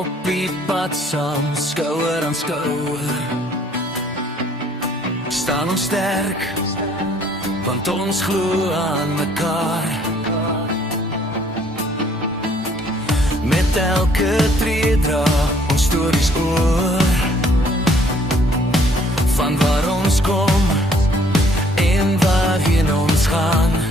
op die pad saam, skouer aan skouer. Staan ons sterk, want ons glo aan mekaar. Met elke tree dra ons stories oor, van waar ons kom en waarheen ons gaan.